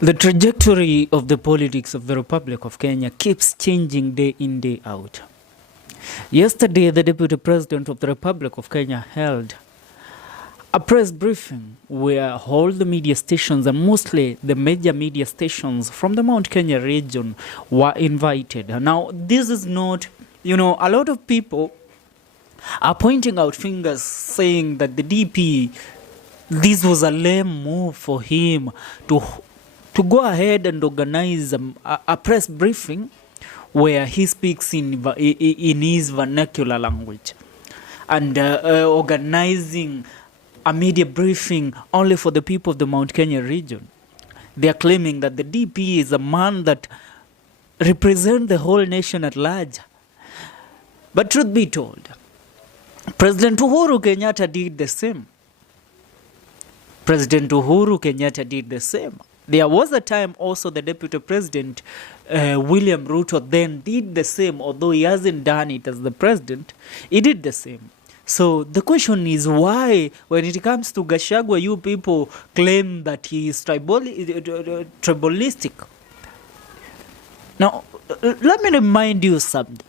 The trajectory of the politics of the Republic of Kenya keeps changing day in, day out. Yesterday, the Deputy President of the Republic of Kenya held a press briefing where all the media stations and mostly the major media stations from the Mount Kenya region were invited. Now, this is not, a lot of people are pointing out fingers saying that the DP, this was a lame move for him to go ahead and organize a press briefing where he speaks in his vernacular language and organizing a media briefing only for the people of the Mount Kenya region. They are claiming that the DP is a man that represents the whole nation at large. But truth be told, President Uhuru Kenyatta did the same. President Uhuru Kenyatta did the same. There was a time also the Deputy President, William Ruto, then did the same, although he hasn't done it as the president, he did the same. So the question is why, when it comes to Gachagua, you people claim that he is tribalistic. Now, let me remind you something.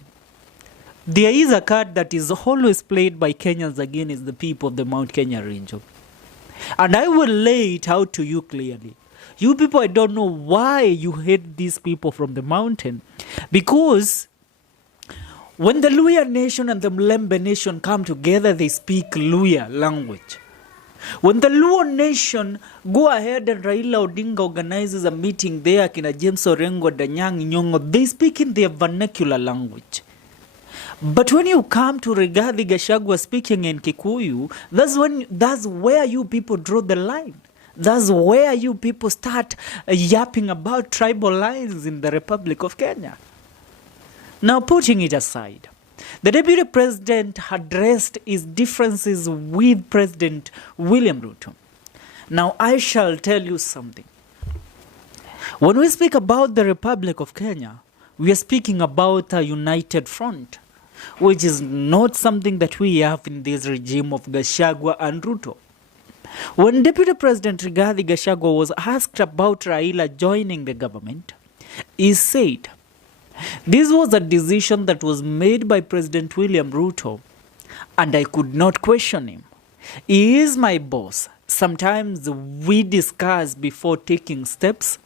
There is a card that is always played by Kenyans against the people of the Mount Kenya region. And I will lay it out to you clearly. You people, I don't know why you hate these people from the mountain. Because when the Luhya nation and the Mlembe nation come together, they speak Luhya language. When the Luo nation go ahead and Raila Odinga organizes a meeting there, Kina James Orengo, Danyang, Nyong'o, they speak in their vernacular language. But when you come to Rigathi Gachagua speaking in Kikuyu, that's where you people draw the line. That's where you people start yapping about tribal lines in the Republic of Kenya. Now, putting it aside, the Deputy President addressed his differences with President William Ruto. Now, I shall tell you something. When we speak about the Republic of Kenya, we are speaking about a united front, which is not something that we have in this regime of Gachagua and Ruto. When Deputy President Rigathi Gachagua was asked about Raila joining the government, he said, this was a decision that was made by President William Ruto, and I could not question him. He is my boss. Sometimes we discuss before taking steps,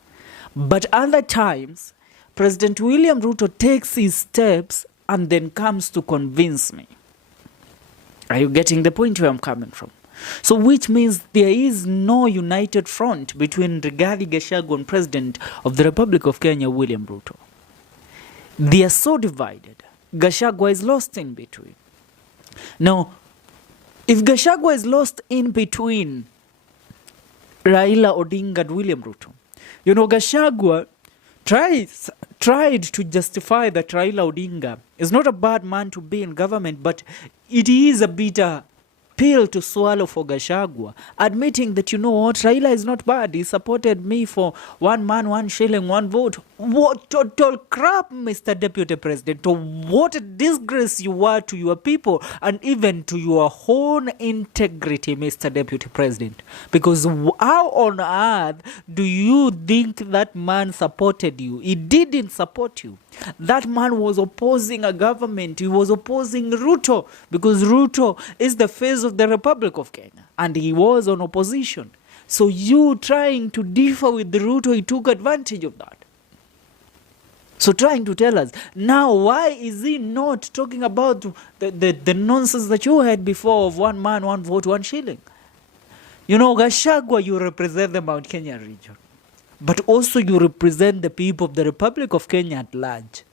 but other times, President William Ruto takes his steps and then comes to convince me. Are you getting the point where I'm coming from? So which means there is no united front between Rigathi Gachagua and President of the Republic of Kenya, William Ruto. They are so divided. Gachagua is lost in between. Now, if Gachagua is lost in between Raila Odinga and William Ruto, Gachagua tried to justify that Raila Odinga is not a bad man to be in government, but it is a bitter pill to swallow for Gachagua, admitting that, Raila is not bad. He supported me for 1 man, 1 shilling, 1 vote. What total crap, Mr. Deputy President. What a disgrace you are to your people and even to your own integrity, Mr. Deputy President. Because how on earth do you think that man supported you? He didn't support you. That man was opposing a government. He was opposing Ruto because Ruto is the face of the Republic of Kenya and he was on opposition. So you trying to differ with Ruto, he took advantage of that. So trying to tell us, now why is he not talking about the nonsense that you had before of 1 man, 1 vote, 1 shilling? Gachagua, you represent the Mount Kenya region. But also you represent the people of the Republic of Kenya at large.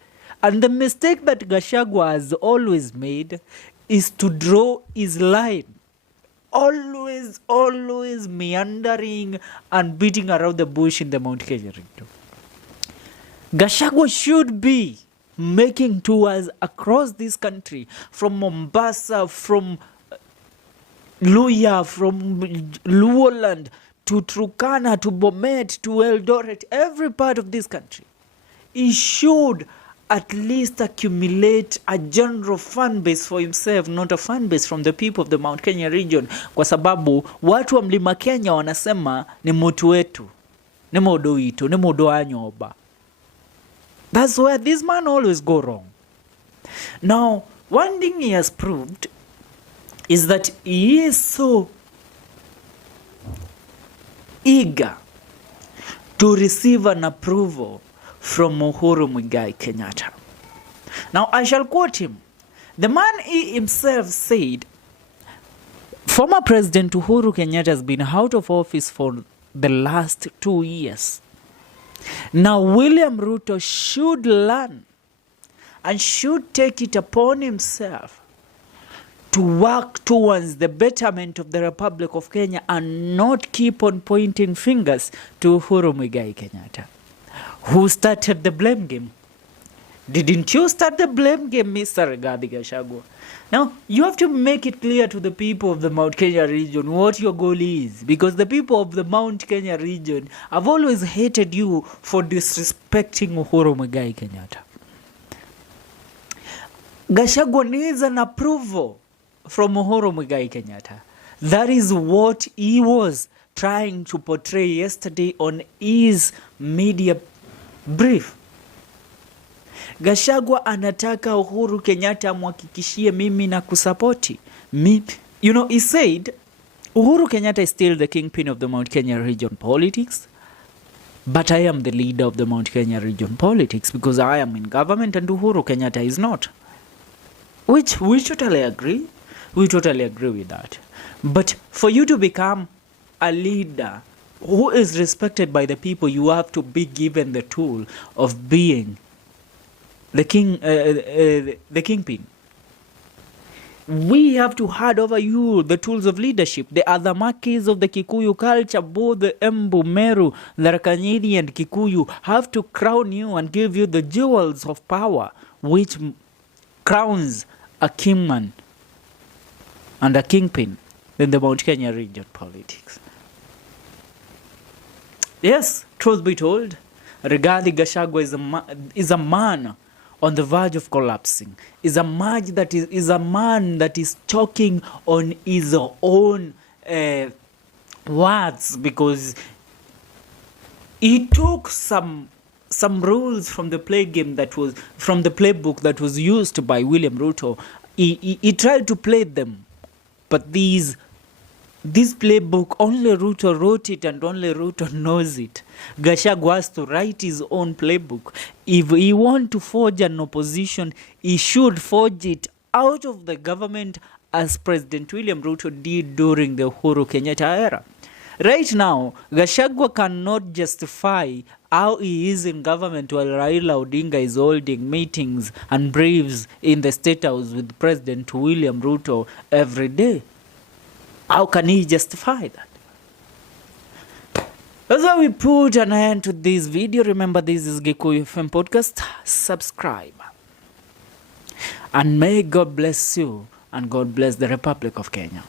And the mistake that Gachagua has always made is to draw his line. Always meandering and beating around the bush in the Mount Kenya region. Gachagua should be making tours across this country, from Mombasa, from Luhya, from Luoland, to Turkana, to Bomet, to Eldoret, every part of this country. He should at least accumulate a general fan base for himself, not a fan base from the people of the Mount Kenya region. Kwa sababu watu wa Mlima Kenya wanasema ni mtu wetu. Ni mundu witu, ni mundu wa nyoba. That's where this man always go wrong. Now, one thing he has proved is that he is so eager to receive an approval from Uhuru Muigai Kenyatta. Now, I shall quote him. The man he himself said, former President Uhuru Kenyatta has been out of office for the last 2 years. Now, William Ruto should learn and should take it upon himself to work towards the betterment of the Republic of Kenya and not keep on pointing fingers to Uhuru Muigai Kenyatta. Who started the blame game? Didn't you start the blame game, Mr. Rigathi Gachagua? Now, you have to make it clear to the people of the Mount Kenya region what your goal is. Because the people of the Mount Kenya region have always hated you for disrespecting Uhuru Muigai Kenyatta. Gachagua needs an approval from Uhuru Muigai Kenyatta. That is what he was trying to portray yesterday on his media brief. Gachagua anataka Uhuru Kenyatta amhakikishie mimi na kusapoti. He said Uhuru Kenyatta is still the kingpin of the Mount Kenya region politics, but I am the leader of the Mount Kenya region politics because I am in government and Uhuru Kenyatta is not. Which we totally agree. We totally agree with that. But for you to become a leader who is respected by the people, you have to be given the tool of being the kingpin. We have to hand over you the tools of leadership. The other marquis of the Kikuyu culture, both the Embu, Meru, Tharaka-Nithi and Kikuyu, have to crown you and give you the jewels of power, which crowns a kingman and a kingpin in the Mount Kenya region politics. Yes, truth be told, Rigathi Gachagua is a man on the verge of collapsing. Is a man that is choking on his own words because he took some rules from the playbook that was used by William Ruto. He tried to play them, but this playbook, only Ruto wrote it and only Ruto knows it. Gachagua has to write his own playbook. If he wants to forge an opposition, he should forge it out of the government as President William Ruto did during the Uhuru Kenyatta era. Right now, Gachagua cannot justify how he is in government while Raila Odinga is holding meetings and briefs in the State House with President William Ruto every day. How can he justify that? That's why we put an end to this video. Remember, this is Gikuyu FM Podcast. Subscribe. And may God bless you and God bless the Republic of Kenya.